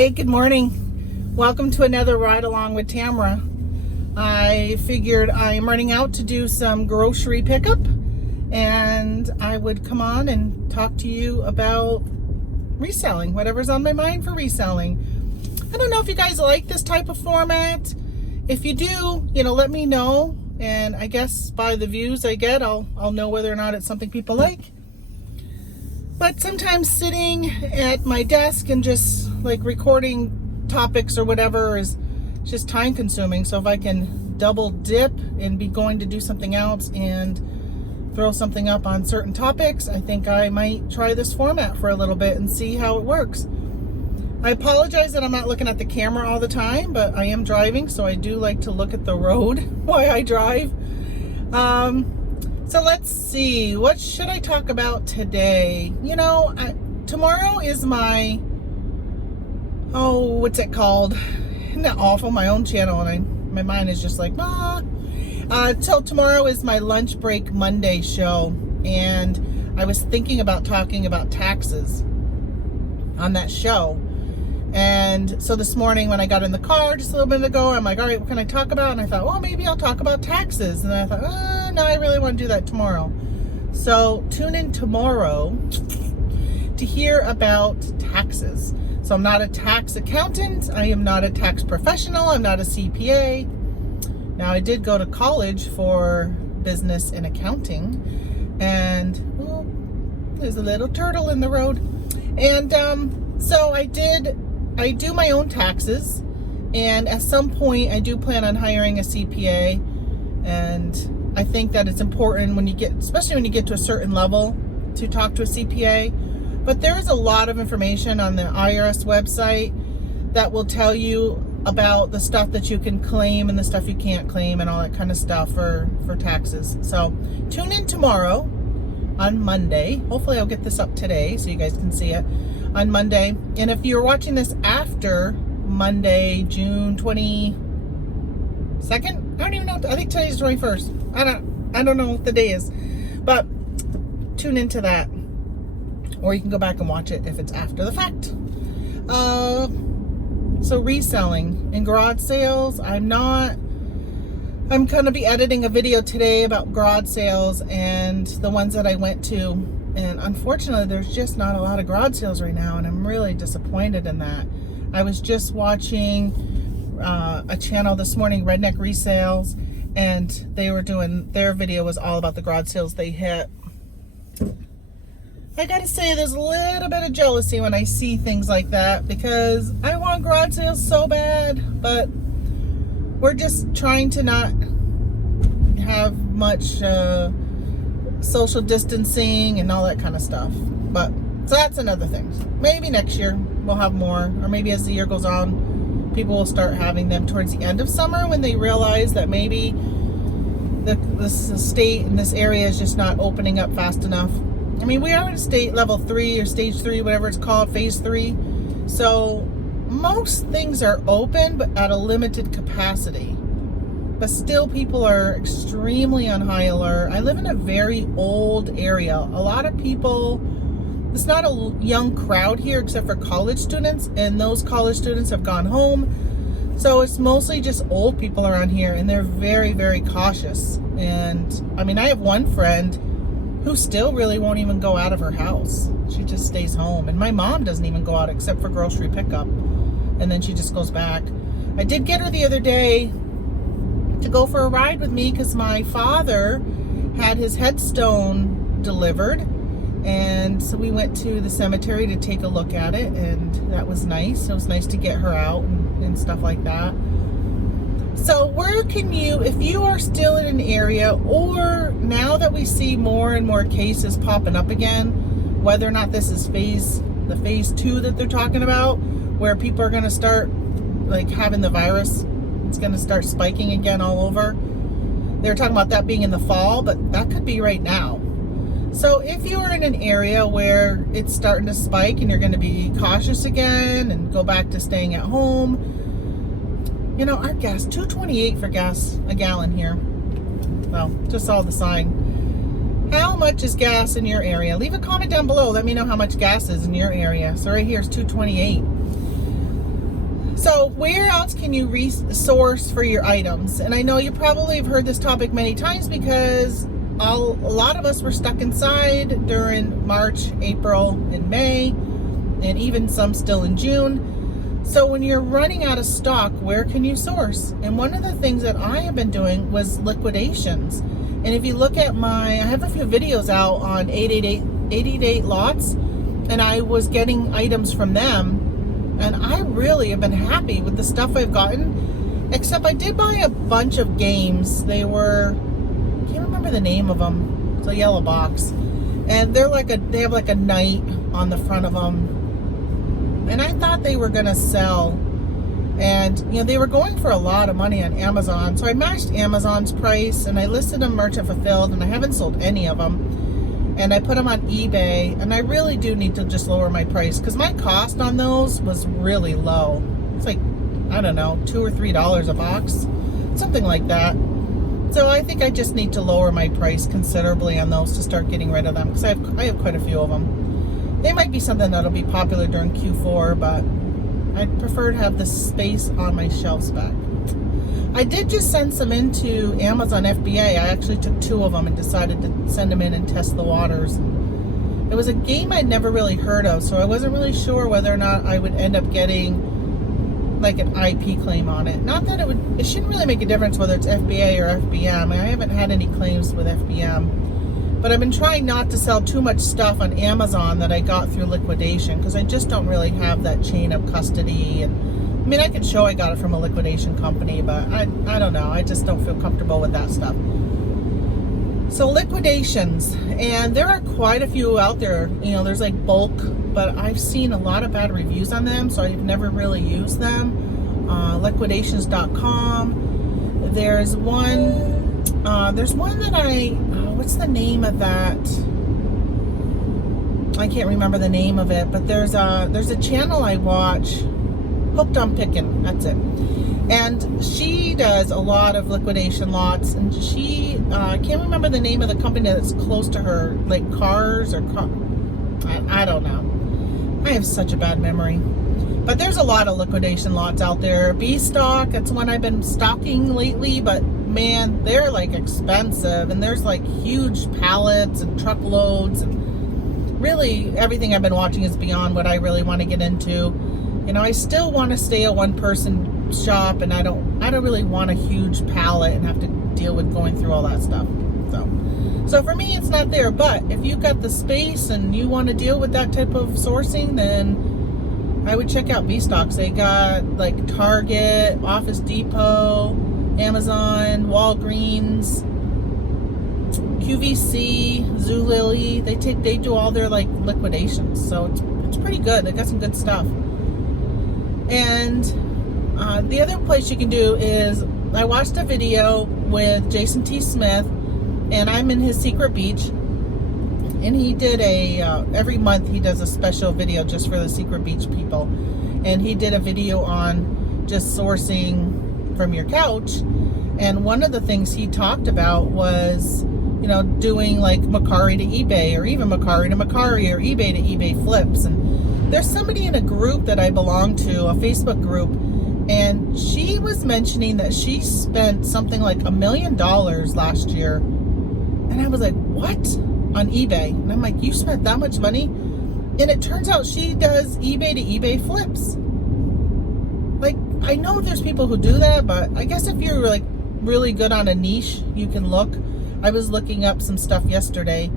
Hey, good morning. Welcome to another ride along with Tamara. I figured I am running out to do some grocery pickup, and I would come on and talk to you about reselling, whatever's on my mind for reselling. I don't know if you guys like this type of format. If you do, let me know, and I guess by the views I get, I'll know whether or not it's something people like. But sometimes sitting at my desk and just like recording topics or whatever is just time consuming. So if I can double dip and be going to do something else and throw something up on certain topics, I think I might try this format for a little bit and see how it works. I apologize that I'm not looking at the camera all the time, but I am driving, so I do like to look at the road while I drive. So let's see, what should I talk about today? Tomorrow is my, what's it called? Isn't that awful? My own channel, and my mind is just like, so tomorrow is my lunch break Monday show, and I was thinking about talking about taxes on that show. And so this morning when I got in the car just a little bit ago, I'm like, all right, what can I talk about? And I thought, well, maybe I'll talk about taxes. And then I thought, no, I really want to do that tomorrow. So tune in tomorrow to hear about taxes. So I'm not a tax accountant. I am not a tax professional. I'm not a CPA. Now, I did go to college for business and accounting. And, there's a little turtle in the road. And so I do my own taxes, and at some point I do plan on hiring a CPA, and I think that it's important especially when you get to a certain level, to talk to a CPA. But there is a lot of information on the IRS website that will tell you about the stuff that you can claim and the stuff you can't claim and all that kind of stuff for taxes. So tune in tomorrow on Monday. Hopefully I'll get this up today so you guys can see it on Monday. And if you're watching this after Monday, June 22nd, I don't even know. I think today's 21st. I don't know what the day is, but tune into that, or you can go back and watch it if it's after the fact. So reselling and garage sales. I'm going to be editing a video today about garage sales and the ones that I went to. And unfortunately, there's just not a lot of garage sales right now, and I'm really disappointed in that. I was just watching a channel this morning, Redneck Resales, and they were doing, their video was all about the garage sales they hit. I gotta say, there's a little bit of jealousy when I see things like that, because I want garage sales so bad, but we're just trying to not have much social distancing and all that kind of stuff. But so that's another thing. Maybe next year we'll have more, or maybe as the year goes on, people will start having them towards the end of summer when they realize that maybe the state in this area is just not opening up fast enough. I mean, we are at state level 3 or stage 3, whatever it's called, phase 3. So most things are open, but at a limited capacity. But still, people are extremely on high alert. I live in a very old area. A lot of people, it's not a young crowd here except for college students, and those college students have gone home. So it's mostly just old people around here, and they're very, very cautious. And I mean, I have one friend who still really won't even go out of her house. She just stays home. And my mom doesn't even go out except for grocery pickup. And then she just goes back. I did get her the other day to go for a ride with me because my father had his headstone delivered, and so we went to the cemetery to take a look at it, and that was nice. It was nice to get her out and stuff like that. So where can you, if you are still in an area, or now that we see more and more cases popping up again, whether or not this is the phase 2 that they're talking about, where people are going to start like having the virus, it's going to start spiking again all over. They're talking about that being in the fall, but that could be right now. So if you are in an area where it's starting to spike and you're going to be cautious again and go back to staying at home, our gas, $2.28 for gas a gallon here. Well, just saw the sign. How much is gas in your area? Leave a comment down below. Let me know how much gas is in your area. So right here is $2.28. So where else can you source for your items? And I know you probably have heard this topic many times because a lot of us were stuck inside during March, April, and May, and even some still in June. So when you're running out of stock, where can you source? And one of the things that I have been doing was liquidations. And if you look at I have a few videos out on 888 lots, and I was getting items from them. And I really have been happy with the stuff I've gotten, except I did buy a bunch of games. They were, I can't remember the name of them. It's a yellow box. And they have like a knight on the front of them. And I thought they were going to sell. And, they were going for a lot of money on Amazon. So I matched Amazon's price and I listed them merchant fulfilled, and I haven't sold any of them. And I put them on eBay, and I really do need to just lower my price because my cost on those was really low. It's like, I don't know, $2 or $3 a box, something like that. So I think I just need to lower my price considerably on those to start getting rid of them because I have quite a few of them. They might be something that'll be popular during Q4, but I'd prefer to have the space on my shelves back. I did just send some into Amazon FBA. I actually took 2 of them and decided to send them in and test the waters. It was a game I'd never really heard of, so I wasn't really sure whether or not I would end up getting like an IP claim on it. Not that it shouldn't really make a difference whether it's FBA or FBM. I haven't had any claims with FBM. But I've been trying not to sell too much stuff on Amazon that I got through liquidation because I just don't really have that chain of custody. And I mean, I could show I got it from a liquidation company, but I don't know. I just don't feel comfortable with that stuff. So liquidations, and there are quite a few out there. There's like bulk, but I've seen a lot of bad reviews on them, so I've never really used them. Liquidations.com. There's one that what's the name of that? I can't remember the name of it, but there's a channel I watch, Hooked on Pickin', that's it. And she does a lot of liquidation lots, and she, I can't remember the name of the company that's close to her, like Cars or I don't know. I have such a bad memory. But there's a lot of liquidation lots out there. B-Stock, that's one I've been stocking lately, but man, they're like expensive, and there's like huge pallets and truckloads, and really everything I've been watching is beyond what I really want to get into. I still want to stay a one-person shop, and I don't really want a huge pallet and have to deal with going through all that stuff. So for me, it's not there. But if you've got the space and you want to deal with that type of sourcing, then I would check out B-Stocks. They got like Target, Office Depot, Amazon, Walgreens, QVC, Zulily. They do all their like liquidations, so it's pretty good. They got some good stuff. And the other place you can do is, I watched a video with Jason T. Smith, and I'm in his secret beach, and he did every month he does a special video just for the secret beach people, and he did a video on just sourcing from your couch. And one of the things he talked about was, doing like Mercari to eBay, or even Mercari to Mercari, or eBay to eBay flips. And there's somebody in a group that I belong to, a Facebook group, and she was mentioning that she spent something like $1 million last year. And I was like, what? On eBay? And I'm like, you spent that much money? And it turns out she does eBay to eBay flips. Like, I know there's people who do that, but I guess if you're like really good on a niche, you can look. I was looking up some stuff yesterday.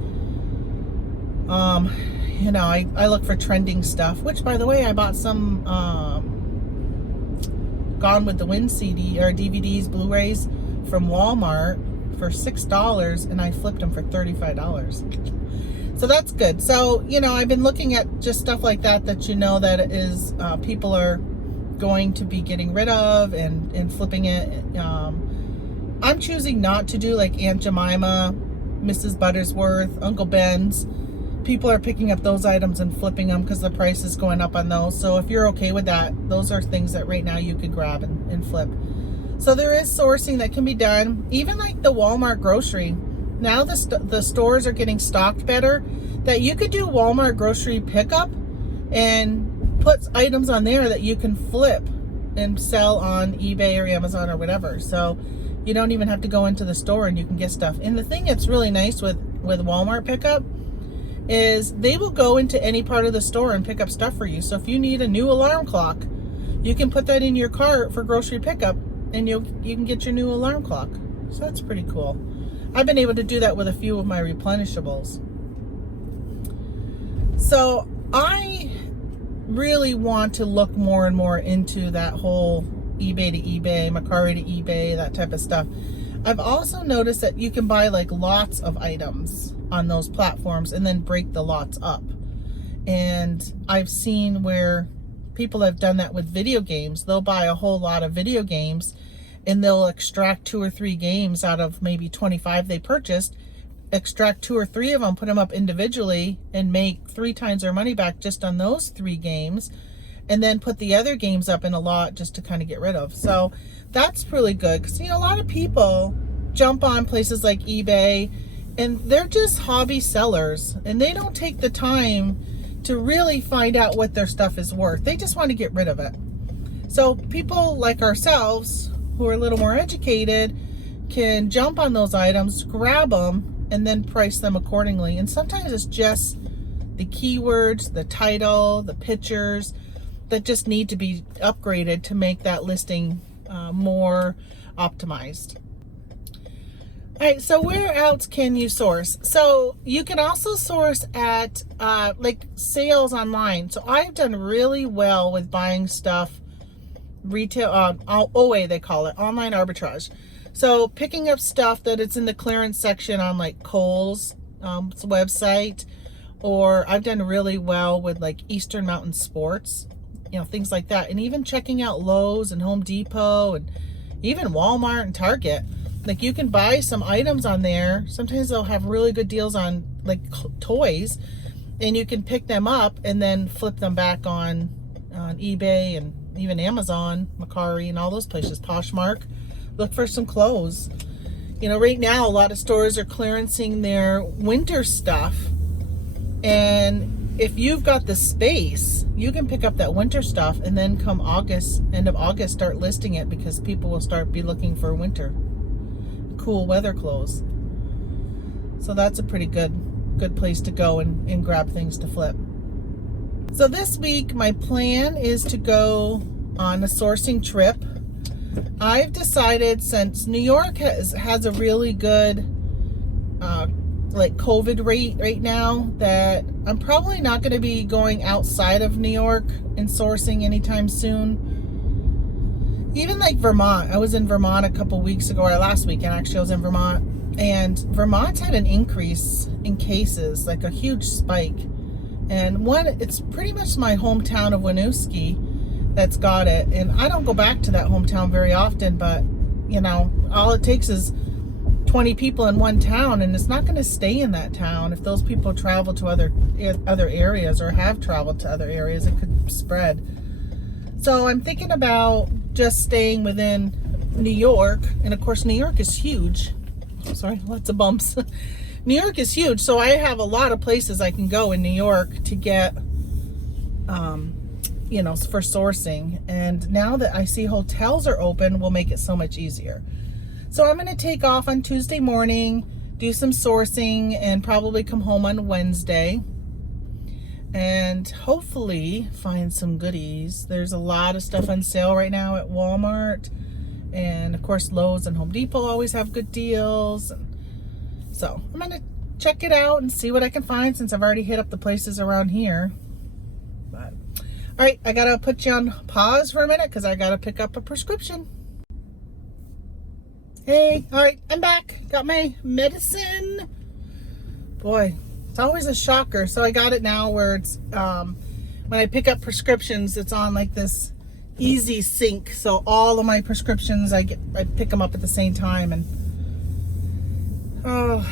I look for trending stuff, which, by the way, I bought some Gone with the Wind CD or DVDs, Blu-rays from Walmart for $6, and I flipped them for $35. So that's good. So, I've been looking at just stuff like that that that is people are going to be getting rid of and flipping it. I'm choosing not to do like Aunt Jemima, Mrs. Buttersworth, Uncle Ben's. People are picking up those items and flipping them because the price is going up on those. So if you're okay with that, those are things that right now you could grab and flip. So there is sourcing that can be done. Even like the Walmart grocery. Now the stores are getting stocked better, that you could do Walmart grocery pickup and put items on there that you can flip and sell on eBay or Amazon or whatever. So you don't even have to go into the store and you can get stuff. And the thing that's really nice with Walmart pickup is they will go into any part of the store and pick up stuff for you. So if you need a new alarm clock, you can put that in your cart for grocery pickup and you can get your new alarm clock. So that's pretty cool. I've been able to do that with a few of my replenishables. So I really want to look more and more into that whole eBay to eBay, Mercari to eBay, that type of stuff. I've also noticed that you can buy like lots of items on those platforms and then break the lots up. And I've seen where people have done that with video games. They'll buy a whole lot of video games and they'll extract 2 or 3 games out of maybe 25 they purchased, extract 2 or 3 of them, put them up individually and make 3 times their money back just on those 3 games, and then put the other games up in a lot just to kind of get rid of. So that's really good because, you know, a lot of people jump on places like eBay and they're just hobby sellers and they don't take the time to really find out what their stuff is worth. They just want to get rid of it. So people like ourselves who are a little more educated can jump on those items, grab them, and then price them accordingly. And sometimes it's just the keywords, the title, the pictures that just need to be upgraded to make that listing more optimized. All right, so where else can you source? So you can also source at like sales online. So I've done really well with buying stuff retail, OA they call it, online arbitrage. So picking up stuff that it's in the clearance section on like Kohl's website, or I've done really well with like Eastern Mountain Sports, you know, things like that. And even checking out Lowe's and Home Depot and even Walmart and Target. Like you can buy some items on there. Sometimes they'll have really good deals on like toys, and you can pick them up and then flip them back on eBay and even Amazon, Mercari, and all those places, Poshmark. Look for some clothes. You know, right now a lot of stores are clearancing their winter stuff, and if you've got the space, you can pick up that winter stuff and then come August, end of August, start listing it because people will start be looking for winter cool weather clothes. So that's a pretty good place to go and grab things to flip. So this week my plan is to go on a sourcing trip. I've decided, since New York has a really good like COVID rate right now, that I'm probably not going to be going outside of New York and sourcing anytime soon. Even like Vermont. I was in Vermont a couple weeks ago, or last weekend actually I was in Vermont, and Vermont's had an increase in cases, like a huge spike. And it's pretty much my hometown of Winooski that's got it. And I don't go back to that hometown very often, but you know, all it takes is 20 people in one town, and it's not going to stay in that town. If those people travel to other areas or have traveled to other areas, it could spread. So I'm thinking about just staying within New York. And of course, New York is huge. Oh, sorry, lots of bumps. New York is huge, so I have a lot of places I can go in New York to get, you know, for sourcing. And now that I see hotels are open, will make it so much easier. So I'm going to take off on Tuesday morning, do some sourcing, and probably come home on Wednesday. And hopefully find some goodies. There's a lot of stuff on sale right now at Walmart. And of course, Lowe's and Home Depot always have good deals. And so I'm going to check it out and see what I can find, since I've already hit up the places around here. But, all right, I got to put you on pause for a minute because I got to pick up a prescription. Hey, all right, I'm back. Got my medicine. Boy, it's always a shocker. So I got it now where it's, when I pick up prescriptions, it's on like this easy sync. So all of my prescriptions, I pick them up at the same time. And oh,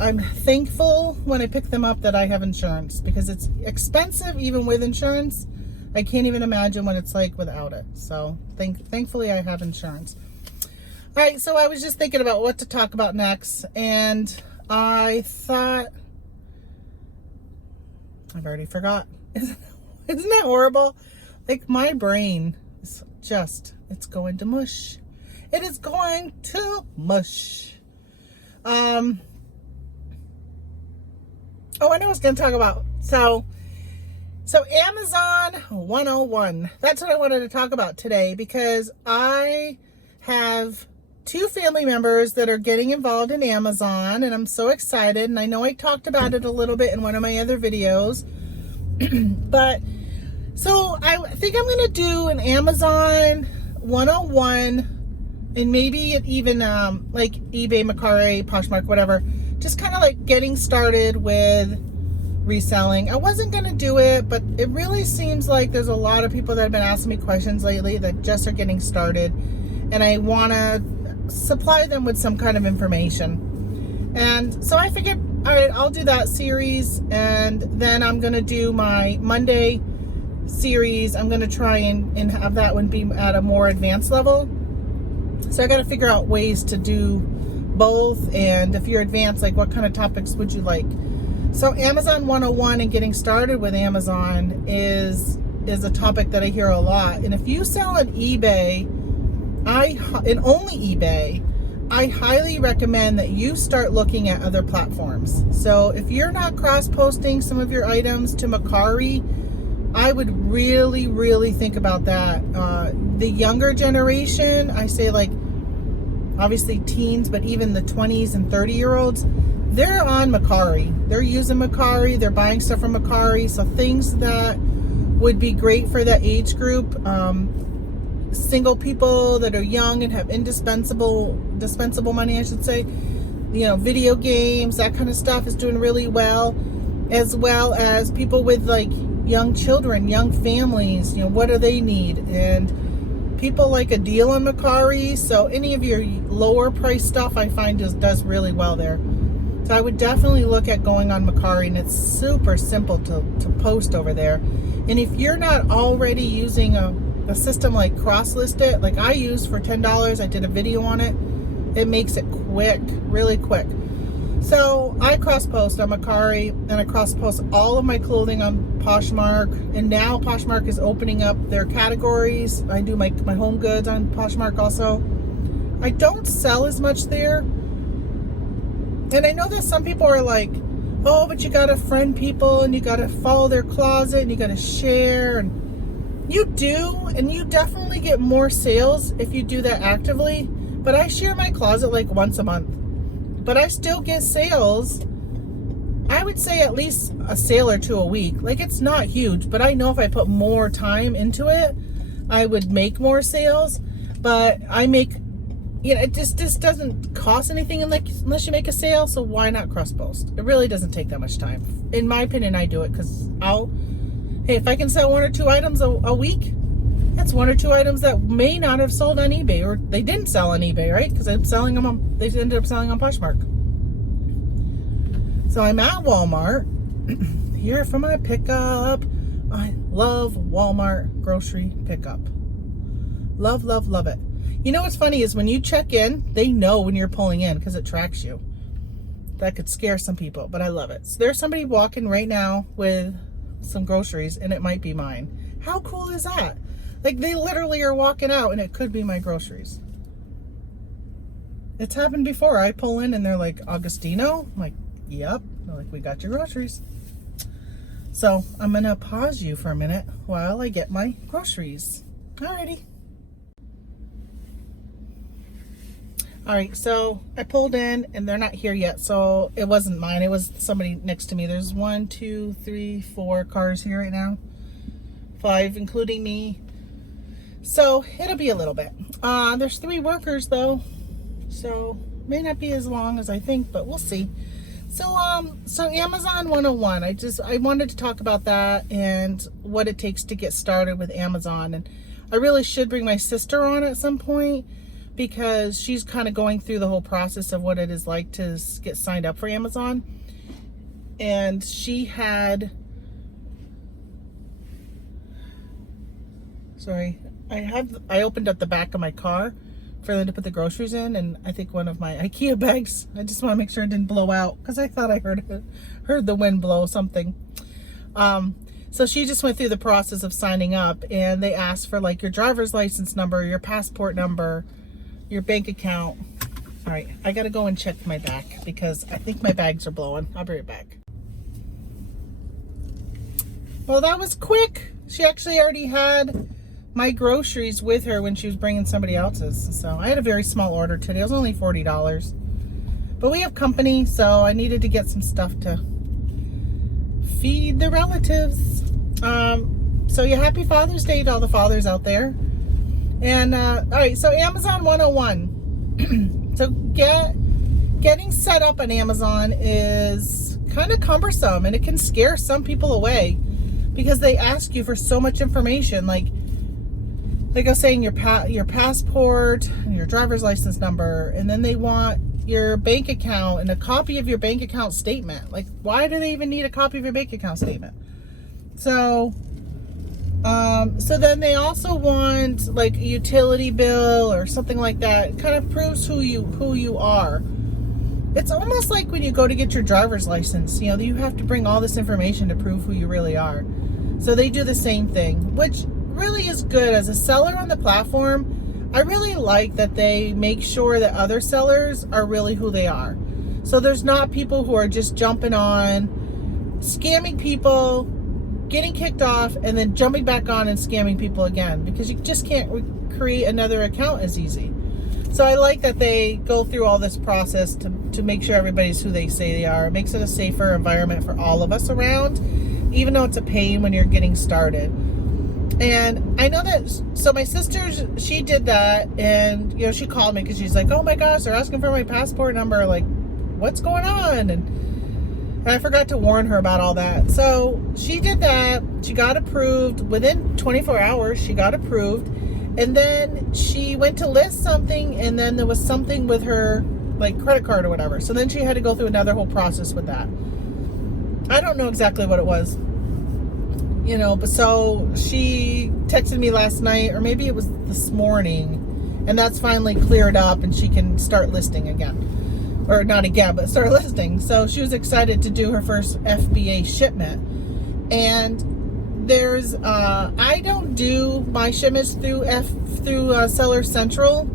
I'm thankful when I pick them up that I have insurance, because it's expensive even with insurance. I can't even imagine what it's like without it. So thankfully I have insurance. All right, so I was just thinking about what to talk about next, and I thought, I've already forgot. Isn't that horrible? Like, my brain is it's going to mush. It is going to mush. Oh, I know I was going to talk about. So Amazon 101. That's what I wanted to talk about today, because I have 2 family members that are getting involved in Amazon, and I'm so excited. And I know I talked about it a little bit in one of my other videos, but so I think I'm going to do an Amazon 101, and maybe it even like eBay, Mercari, Poshmark, whatever, just kind of like getting started with reselling. I wasn't going to do it, but it really seems like there's a lot of people that have been asking me questions lately that just are getting started, and I want to supply them with some kind of information. And so I figured, all right, I'll do that series, and then I'm going to do my Monday series. I'm going to try and have that one be at a more advanced level. So I got to figure out ways to do both, and if you're advanced, like what kind of topics would you like? So Amazon 101 and getting started with Amazon is a topic that I hear a lot. And if you sell on eBay, and only eBay, I highly recommend that you start looking at other platforms. So if you're not cross-posting some of your items to Mercari, I would really, really think about that. The younger generation, I say, like, obviously teens, but even the 20s and 30-year-olds, they're on Mercari. They're using Mercari. They're buying stuff from Mercari. So things that would be great for that age group, single people that are young and have dispensable money, I should say. You know, video games, that kind of stuff is doing really well, as well as people with like young children, young families. You know, what do they need? And people like a deal on Mercari. So any of your lower price stuff, I find just does really well there. So I would definitely look at going on Mercari, and it's super simple to post over there. And if you're not already using a system like CrossList, like I use for $10, I did a video on it. It makes it quick, really quick. So I cross-post on Mercari, and I cross-post all of my clothing on Poshmark. And now Poshmark is opening up their categories. I do my home goods on Poshmark also. I don't sell as much there. And I know that some people are like, oh, but you gotta friend people, and you gotta follow their closet, and you gotta share. And you do, and you definitely get more sales if you do that actively. But I share my closet like once a month. But I still get sales. I would say at least a sale or 2 a week. Like, it's not huge, but I know if I put more time into it, I would make more sales. But I make, you know, it just doesn't cost anything unless you make a sale. So why not cross post? It really doesn't take that much time. In my opinion, I do it because hey, if I can sell 1 or 2 items a week, that's 1 or 2 items that may not have sold on eBay, or they didn't sell on eBay, right? Because I'm selling them they ended up selling on Poshmark. So I'm at Walmart here for my pickup. I love Walmart grocery pickup. Love, love, love it. You know what's funny is when you check in, they know when you're pulling in because it tracks you. That could scare some people, but I love it. So there's somebody walking right now with some groceries, and it might be mine. How cool is that? Like, they literally are walking out, and it could be my groceries. It's happened before. I pull in, and they're like, Augustino? I'm like, yep. They're like, we got your groceries. So I'm going to pause you for a minute while I get my groceries. Alrighty. Alright, so I pulled in, and they're not here yet, so it wasn't mine. It was somebody next to me. There's 1, 2, 3, 4 cars here right now. 5, including me. So it'll be a little bit. There's 3 workers though, so may not be as long as I think, but we'll see. So Amazon 101, I wanted to talk about that and what it takes to get started with Amazon. And I really should bring my sister on at some point, because she's kind of going through the whole process of what it is like to get signed up for Amazon. And she had, sorry, I opened up the back of my car for them to put the groceries in, and I think one of my IKEA bags, I just want to make sure it didn't blow out, because I thought I heard the wind blow something. So she just went through the process of signing up, and they asked for like your driver's license number, your passport number, your bank account. All right, I gotta go and check my back because I think my bags are blowing. I'll be right back. Well, that was quick. She actually already had my groceries with her when she was bringing somebody else's. So I had a very small order today. It was only $40. But we have company, so I needed to get some stuff to feed the relatives. So yeah, happy Father's Day to all the fathers out there. And all right, so Amazon 101. So getting set up on Amazon is kind of cumbersome, and it can scare some people away because they ask you for so much information, like I was saying, your passport, your driver's license number, and then they want your bank account and a copy of your bank account statement. Like, why do they even need a copy of your bank account statement? So then they also want like a utility bill or something like that. It kind of proves who you are. It's almost like when you go to get your driver's license, you know, you have to bring all this information to prove who you really are. So they do the same thing, which really is good. As a seller on the platform, I really like that they make sure that other sellers are really who they are. So there's not people who are just jumping on, scamming people, getting kicked off, and then jumping back on and scamming people again, because you just can't create another account as easy. So I like that they go through all this process to make sure everybody's who they say they are. It makes it a safer environment for all of us around, even though it's a pain when you're getting started. And I know that, so my sister, she did that, and, you know, she called me because she's like, oh my gosh, they're asking for my passport number. Like, what's going on? And I forgot to warn her about all that. So she did that. She got approved. Within 24 hours, she got approved. And then she went to list something, and then there was something with her, like, credit card or whatever. So then she had to go through another whole process with that. I don't know exactly what it was. You know, but so she texted me last night, or maybe it was this morning, and that's finally cleared up and she can start listing again. Or not again, but start listing. So she was excited to do her first FBA shipment. And there's, I don't do my shipments through Seller Central.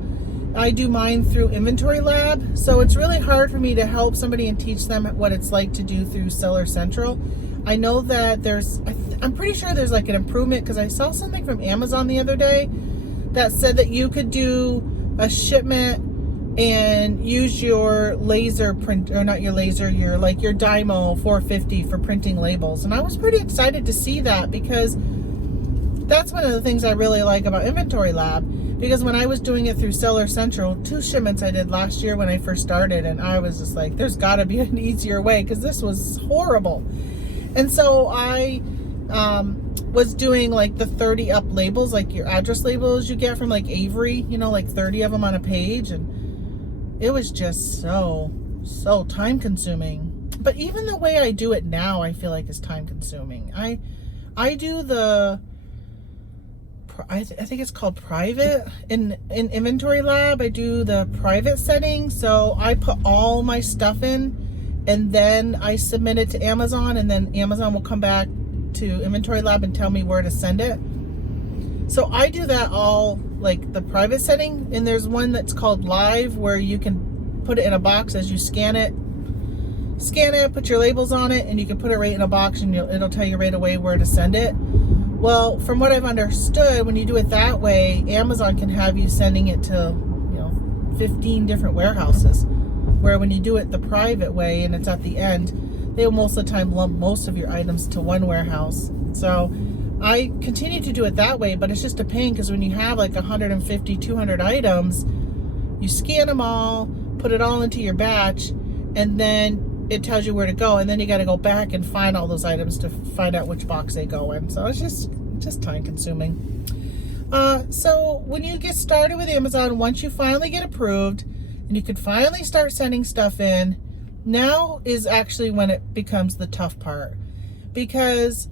I do mine through Inventory Lab. So it's really hard for me to help somebody and teach them what it's like to do through Seller Central. I know that I'm pretty sure there's like an improvement, because I saw something from Amazon the other day that said that you could do a shipment and use your laser print, or not your laser, your Dymo 450 for printing labels. And I was pretty excited to see that, because that's one of the things I really like about Inventory Lab, because when I was doing it through Seller Central, 2 shipments I did last year when I first started, and I was just like, there's got to be an easier way, because this was horrible. And so I was doing like the 30 up labels, like your address labels you get from like Avery, you know, like 30 of them on a page. And it was just so time consuming. But even the way I do it now, I feel like is time consuming. I do the, I think it's called private in Inventory Lab. I do the private setting. So I put all my stuff in, and then I submit it to Amazon, and then Amazon will come back to Inventory Lab and tell me where to send it. So I do that all, like the private setting, and there's one that's called Live, where you can put it in a box as you scan it, put your labels on it, and you can put it right in a box, and it'll tell you right away where to send it. Well, from what I've understood, when you do it that way, Amazon can have you sending it to, 15 different warehouses. Where when you do it the private way and it's at the end, they will most of the time lump most of your items to one warehouse. So I continue to do it that way, but it's just a pain, because when you have like 150, 200 items, you scan them all, put it all into your batch, and then it tells you where to go, and then you got to go back and find all those items to find out which box they go in. So it's just time consuming. So when you get started with Amazon, once you finally get approved, and you could finally start sending stuff in, now is actually when it becomes the tough part. Because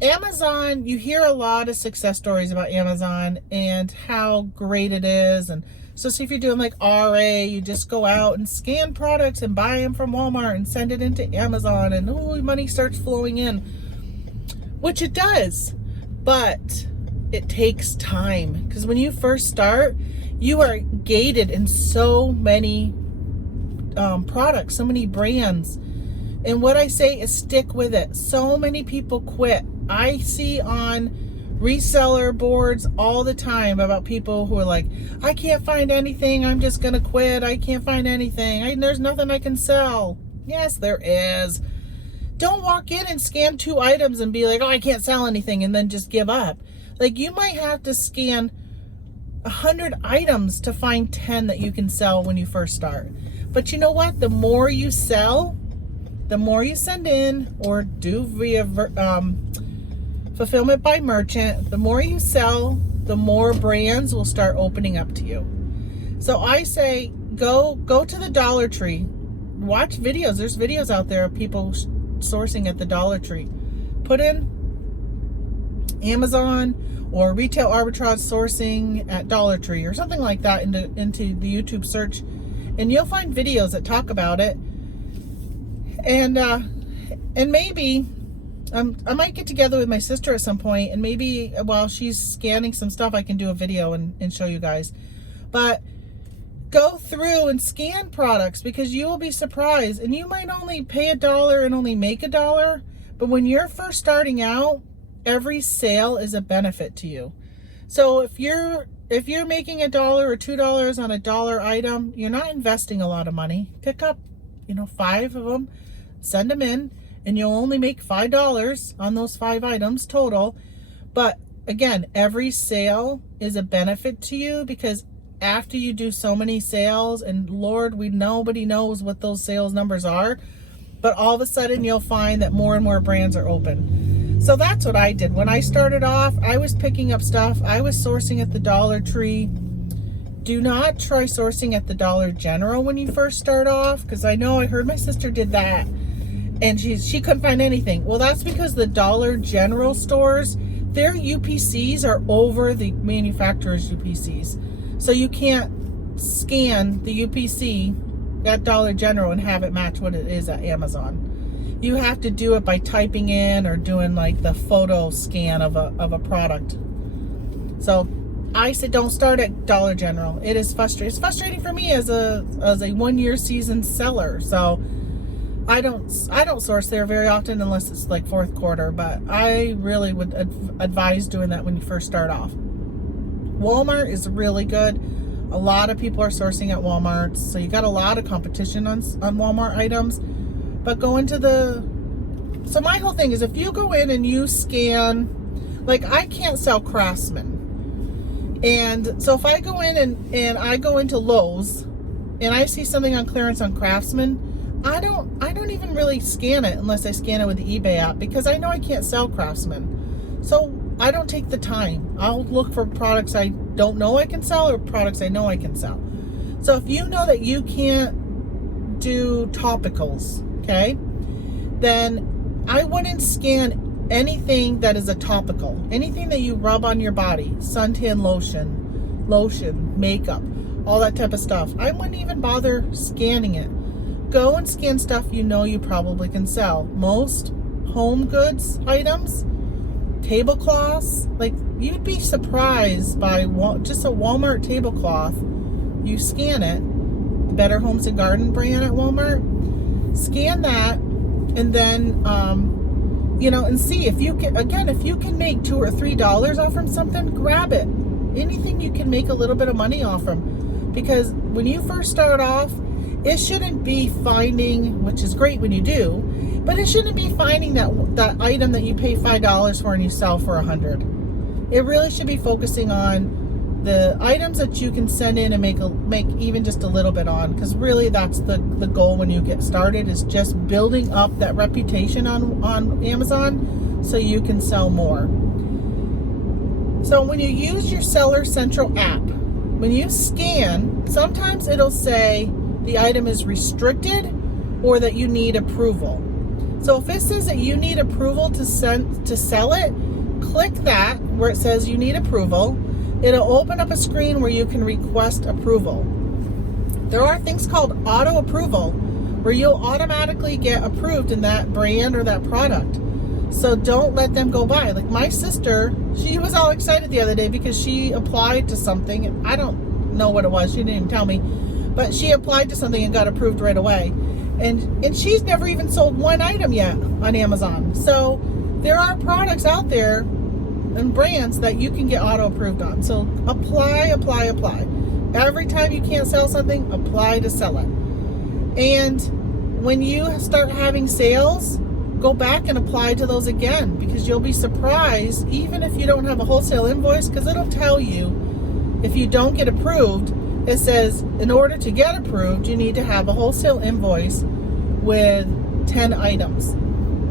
Amazon, you hear a lot of success stories about Amazon and how great it is. And so see, if you're doing like RA, you just go out and scan products and buy them from Walmart and send it into Amazon, and money starts flowing in. which it does, but it takes time, because when you first start, you are gated in so many products, so many brands. And what I say is stick with it. So many people quit. I see on reseller boards all the time about people who are like, I can't find anything, I'm just gonna quit, I can't find anything, there's nothing I can sell. Yes, there is. Don't walk in and scan 2 items and be like, oh, I can't sell anything, and then just give up. Like, you might have to scan 100 items to find 10 that you can sell when you first start. But you know what? The more you sell, the more you send in or do via fulfillment by merchant, the more you sell, the more brands will start opening up to you. So I say, go to the Dollar Tree, watch videos. There's videos out there of people sourcing at the Dollar Tree. Put in Amazon or retail arbitrage sourcing at Dollar Tree or something like that into the YouTube search, and you'll find videos that talk about it. And maybe I might get together with my sister at some point, and maybe while she's scanning some stuff, I can do a video and show you guys. But go through and scan products, because you will be surprised. And you might only pay $1 and only make $1, but when you're first starting out, every sale is a benefit to you. So if you're making $1 or $2 on a $1 item, you're not investing a lot of money. Pick up, 5 of them, send them in, and you'll only make $5 on those 5 items total. But again, every sale is a benefit to you, because after you do so many sales, and Lord, nobody knows what those sales numbers are, but all of a sudden you'll find that more and more brands are open. So that's what I did. When I started off, I was picking up stuff. I was sourcing at the Dollar Tree. Do not try sourcing at the Dollar General when you first start off, because I heard my sister did that, and she couldn't find anything. Well, that's because the Dollar General stores, their UPCs are over the manufacturer's UPCs. So you can't scan the UPC at Dollar General and have it match what it is at Amazon. You have to do it by typing in or doing like the photo scan of a product. So I said, don't start at Dollar General. It is frustrating. It's frustrating for me as a 1-year seasoned seller. So I don't source there very often unless it's like 4th quarter, but I really would advise doing that when you first start off. Walmart is really good. A lot of people are sourcing at Walmart, so you got a lot of competition on Walmart items. But go into so my whole thing is, if you go in and you scan, like, I can't sell Craftsman. And so if I go in and I go into Lowe's and I see something on clearance on Craftsman, I don't even really scan it unless I scan it with the eBay app, because I know I can't sell Craftsman. So I don't take the time. I'll look for products I don't know I can sell or products I know I can sell. So if you know that you can't do topicals, okay, then I wouldn't scan anything that is a topical. Anything that you rub on your body, suntan lotion, makeup, all that type of stuff, I wouldn't even bother scanning it. Go and scan stuff you probably can sell. Most home goods items, tablecloths, like, you'd be surprised by just a Walmart tablecloth. You scan it, Better Homes and Garden brand at Walmart, scan that, and then and see if you can make $2 or $3 off from something, grab it. Anything you can make a little bit of money off from, because when you first start off, it shouldn't be finding, which is great when you do, but it shouldn't be finding that item that you pay $5 for and you sell for $100. It really should be focusing on the items that you can send in and make even just a little bit on, because really that's the goal when you get started, is just building up that reputation on Amazon so you can sell more. So when you use your Seller Central app, when you scan, sometimes it'll say the item is restricted or that you need approval. So if it says that you need approval to sell it, click that where it says you need approval. It'll open up a screen where you can request approval. There are things called auto approval where you'll automatically get approved in that brand or that product. So don't let them go by. Like my sister, she was all excited the other day because she applied to something. I don't know what it was. She didn't even tell me. But she applied to something and got approved right away. And she's never even sold one item yet on Amazon. So there are products out there and brands that you can get auto approved on. So apply. Every time you can't sell something, apply to sell it. And when you start having sales, go back and apply to those again, because you'll be surprised, even if you don't have a wholesale invoice, because it'll tell you if you don't get approved, it says in order to get approved, you need to have a wholesale invoice with 10 items.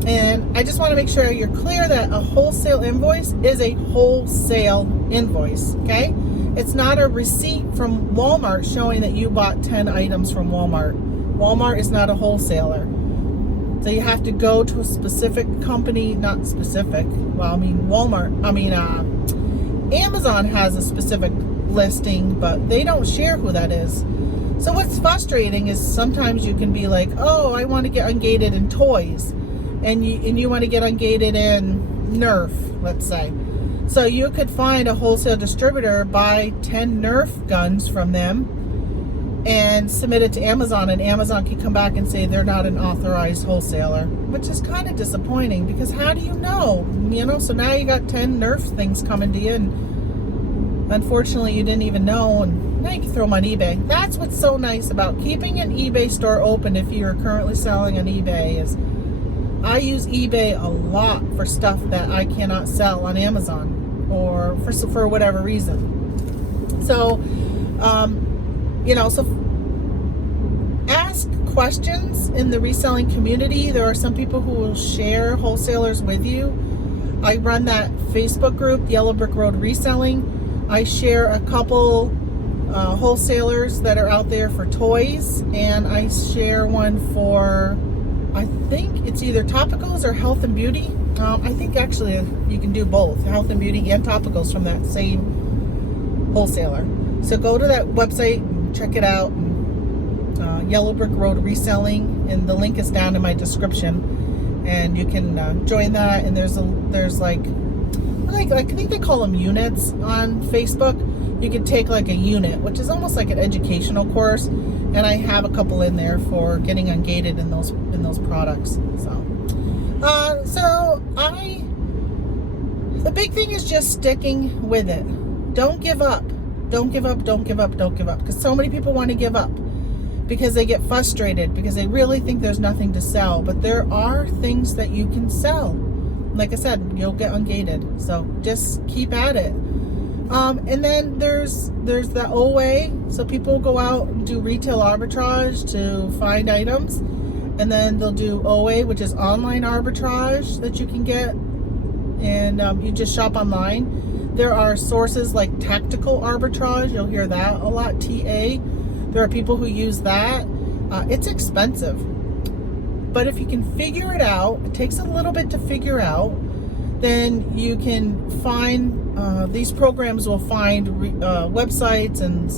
And I just want to make sure you're clear that a wholesale invoice is a wholesale invoice, okay? It's not a receipt from Walmart showing that you bought 10 items from Walmart. Walmart is not a wholesaler. So you have to go to a specific company, not specific. Well, I mean, Amazon has a specific listing, but they don't share who that is. So what's frustrating is sometimes you can be like, oh, I want to get ungated in toys, and you want to get ungated in Nerf, let's say. So you could find a wholesale distributor, buy 10 Nerf guns from them, and submit it to Amazon, and Amazon can come back and say they're not an authorized wholesaler, which is kind of disappointing, because how do you know? So now you got 10 Nerf things coming to you, and unfortunately you didn't even know, and now you can throw them on eBay. That's what's so nice about keeping an eBay store open if you're currently selling on eBay, is I use eBay a lot for stuff that I cannot sell on Amazon, or for whatever reason. So so ask questions in the reselling community. There are some people who will share wholesalers with you. I run that Facebook group, Yellow Brick Road Reselling. I share a couple wholesalers that are out there for toys, and I share one for, I think it's either topicals or health and beauty. I think actually you can do both, health and beauty and topicals, from that same wholesaler. So go to that website, check it out, Yellow Brick Road Reselling, and the link is down in my description, and you can join that. And there's like I think they call them units on Facebook. You can take like a unit, which is almost like an educational course, and I have a couple in there for getting ungated in those products. The big thing is just sticking with it. Don't give up. Don't give up, because so many people want to give up because they get frustrated, because they really think there's nothing to sell. But there are things that you can sell. Like I said, you'll get ungated. So just keep at it. And then there's the OA. So people go out and do retail arbitrage to find items. And then they'll do OA, which is online arbitrage that you can get. And you just shop online. There are sources like tactical arbitrage. You'll hear that a lot, TA. There are people who use that. It's expensive. But if you can figure it out, it takes a little bit to figure out, then you can find, these programs will find websites and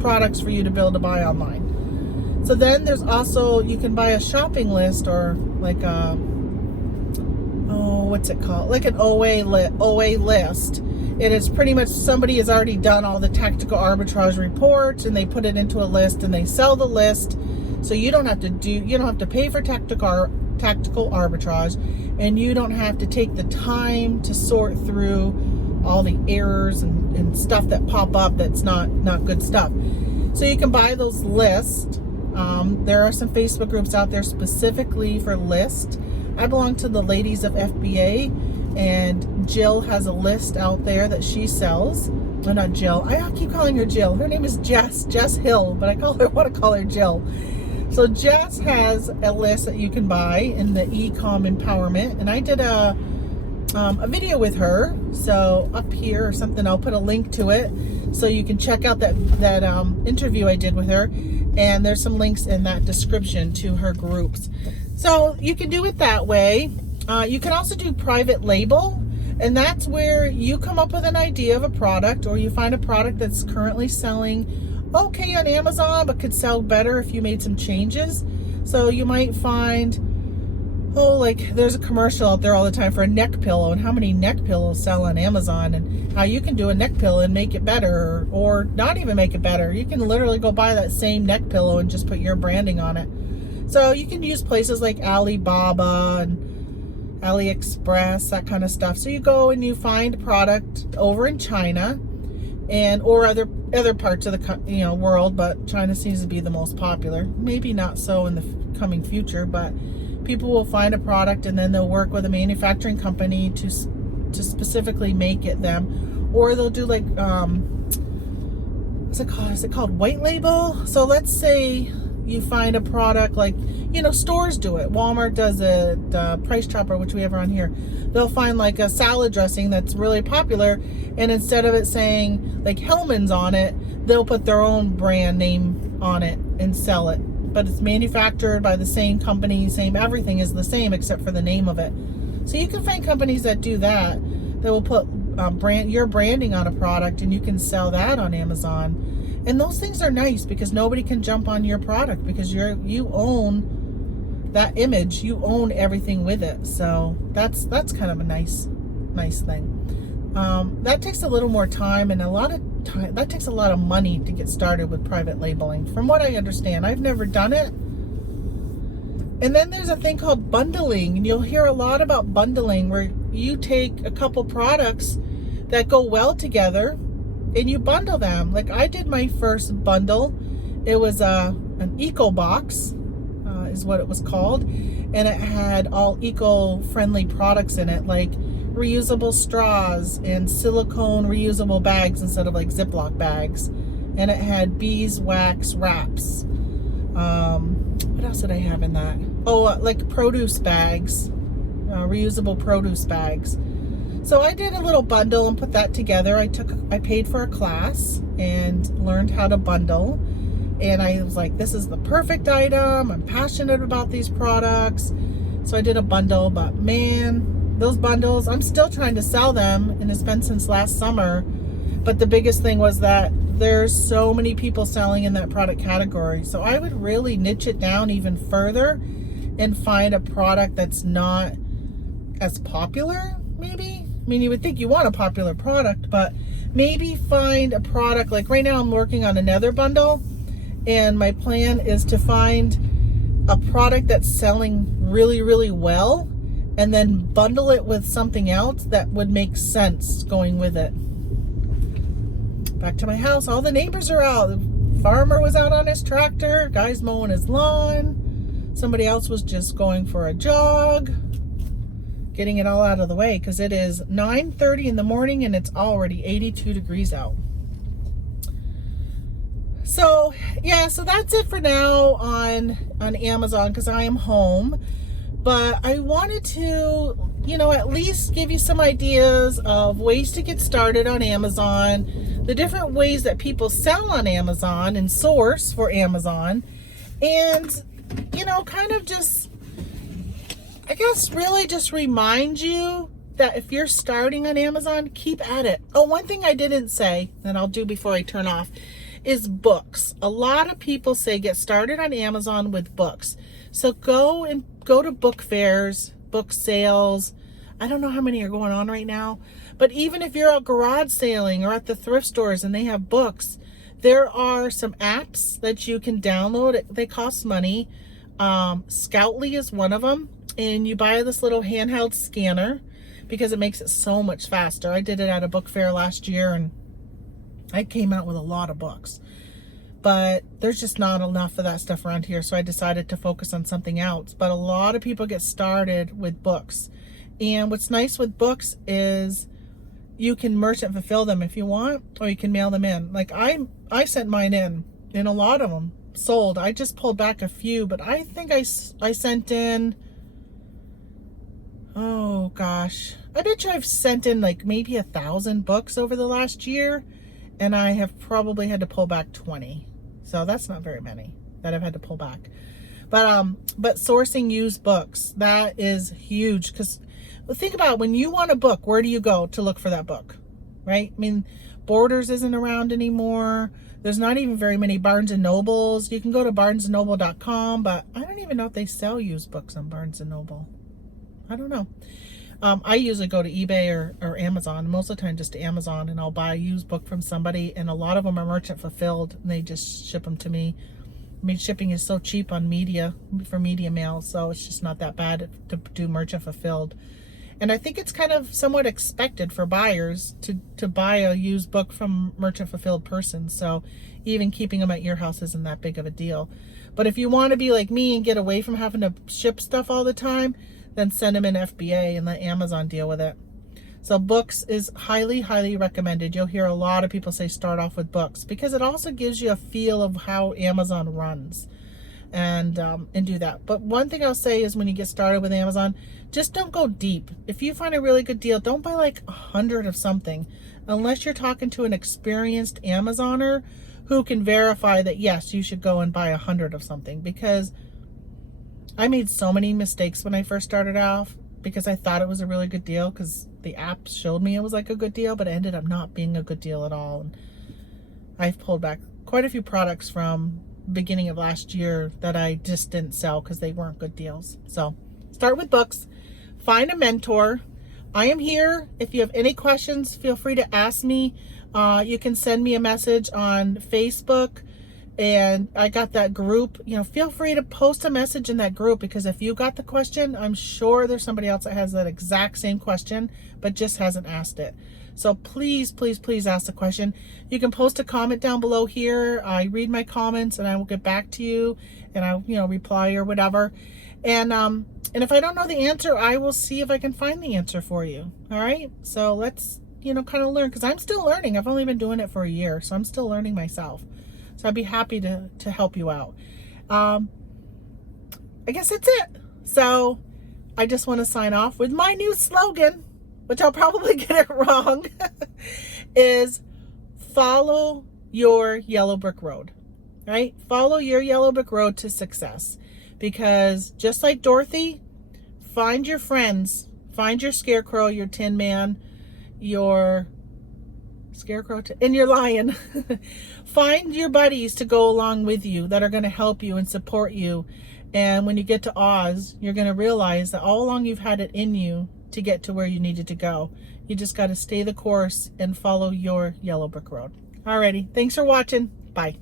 products for you to be able to buy online. So then there's also, you can buy a shopping list, or like a, what's it called? Like an OA list. It is pretty much somebody has already done all the tactical arbitrage reports, and they put it into a list, and they sell the list. So you don't have to pay for tactical arbitrage, and you don't have to take the time to sort through all the errors and stuff that pop up that's not good stuff. So you can buy those lists. There are some Facebook groups out there specifically for lists. I belong to the Ladies of FBA, and Jill has a list out there that she sells. Oh, not Jill. I keep calling her Jill. Her name is Jess Hill, but I want to call her Jill. So Jess has a list that you can buy in the e-com empowerment, and I did a video with her. So up here or something, I'll put a link to it so you can check out that interview I did with her. And there's some links in that description to her groups. So you can do it that way. You can also do private label, and that's where you come up with an idea of a product, or you find a product that's currently selling okay on Amazon but could sell better if you made some changes. So you might find oh, like there's a commercial out there all the time for a neck pillow, and how many neck pillows sell on Amazon, and how you can do a neck pillow and make it better, or not even make it better. You can literally go buy that same neck pillow and just put your branding on it. So you can use places like Alibaba and AliExpress, that kind of stuff. So you go and you find a product over in China, and or other parts of the world, but China seems to be the most popular. Maybe not so in the coming future, but people will find a product and then they'll work with a manufacturing company to specifically make it them, or they'll do like what's it called? Is it called white label? So let's say you find a product like, stores do it. Walmart does it, Price Chopper, which we have around here. They'll find like a salad dressing that's really popular, and instead of it saying like Hellman's on it, they'll put their own brand name on it and sell it. But it's manufactured by the same company, same everything is the same except for the name of it. So you can find companies that do that. They will put your branding on a product, and you can sell that on Amazon. And those things are nice because nobody can jump on your product because you own that image, you own everything with it. So that's kind of a nice thing. That takes a little more time, and that takes a lot of money to get started with private labeling, from what I understand. I've never done it. And then there's a thing called bundling, and you'll hear a lot about bundling, where you take a couple products that go well together and you bundle them. Like I did my first bundle. It was an eco box, is what it was called, and it had all eco-friendly products in it, like reusable straws and silicone reusable bags instead of like Ziploc bags, and it had beeswax wraps. What else did I have in that? Oh, like produce bags, reusable produce bags. So I did a little bundle and put that together. I paid for a class and learned how to bundle, and I was like, this is the perfect item. I'm passionate about these products. So I did a bundle, but man, those bundles, I'm still trying to sell them, and it's been since last summer. But the biggest thing was that there's so many people selling in that product category. So I would really niche it down even further and find a product that's not as popular, maybe. I mean, you would think you want a popular product, but maybe find a product, like right now I'm working on another bundle, and my plan is to find a product that's selling really, really well, and then bundle it with something else that would make sense going with it. Back to my house, all the neighbors are out. The farmer was out on his tractor, guy's mowing his lawn, somebody else was just going for a jog, getting it all out of the way, because it is 9:30 in the morning and it's already 82 degrees out. So yeah, so that's it for now on Amazon, because I am home. But I wanted to, at least give you some ideas of ways to get started on Amazon, the different ways that people sell on Amazon and source for Amazon, and, kind of just, I guess, really just remind you that if you're starting on Amazon, keep at it. Oh, one thing I didn't say that I'll do before I turn off is books. A lot of people say get started on Amazon with books. So go to book fairs, book sales. I don't know how many are going on right now, but even if you're out garage sailing or at the thrift stores and they have books, there are some apps that you can download. They cost money. Scoutly is one of them, and you buy this little handheld scanner because it makes it so much faster. I did it at a book fair last year, and I came out with a lot of books, but there's just not enough of that stuff around here. So I decided to focus on something else. But a lot of people get started with books. And what's nice with books is you can merchant fulfill them if you want, or you can mail them in. Like I sent mine in, and a lot of them sold. I just pulled back a few, but I think I sent in, oh gosh, I bet you I've sent in like maybe 1,000 books over the last year. And I have probably had to pull back 20. So that's not very many that I've had to pull back. But sourcing used books, that is huge. Because think about, when you want a book, where do you go to look for that book? Right? I mean, Borders isn't around anymore. There's not even very many Barnes and Nobles. You can go to barnesandnoble.com, but I don't even know if they sell used books on Barnes and Noble. I don't know. I usually go to eBay or Amazon, most of the time just to Amazon, and I'll buy a used book from somebody, and a lot of them are merchant fulfilled, and they just ship them to me. I mean, shipping is so cheap on media, for media mail, so it's just not that bad to do merchant fulfilled. And I think it's kind of somewhat expected for buyers to buy a used book from merchant fulfilled person, so even keeping them at your house isn't that big of a deal. But if you want to be like me and get away from having to ship stuff all the time, then send them in FBA and let Amazon deal with it. So books is highly, highly recommended. You'll hear a lot of people say start off with books because it also gives you a feel of how Amazon runs, and do that. But one thing I'll say is when you get started with Amazon, just don't go deep. If you find a really good deal, don't buy like 100 of something unless you're talking to an experienced Amazoner who can verify that yes, you should go and buy 100 of something, because I made so many mistakes when I first started off because I thought it was a really good deal because the app showed me it was like a good deal, but it ended up not being a good deal at all. And I've pulled back quite a few products from beginning of last year that I just didn't sell because they weren't good deals. So start with books, find a mentor. I am here. If you have any questions, feel free to ask me. You can send me a message on Facebook. And I got that group, feel free to post a message in that group, because if you got the question, I'm sure there's somebody else that has that exact same question, but just hasn't asked it. So please, please, please ask the question. You can post a comment down below here. I read my comments and I will get back to you, and I'll, reply or whatever. And if I don't know the answer, I will see if I can find the answer for you. All right. So let's, kind of learn, because I'm still learning. I've only been doing it for a year, so I'm still learning myself. So I'd be happy to help you out. I guess that's it. So I just want to sign off with my new slogan, which I'll probably get it wrong, is follow your yellow brick road, right? Follow your yellow brick road to success. Because just like Dorothy, find your friends, find your scarecrow, your tin man, your scarecrow and your lion. Find your buddies to go along with you that are going to help you and support you. And when you get to Oz, you're going to realize that all along you've had it in you to get to where you needed to go. You just got to stay the course and follow your yellow brick road. Alrighty, thanks for watching. Bye.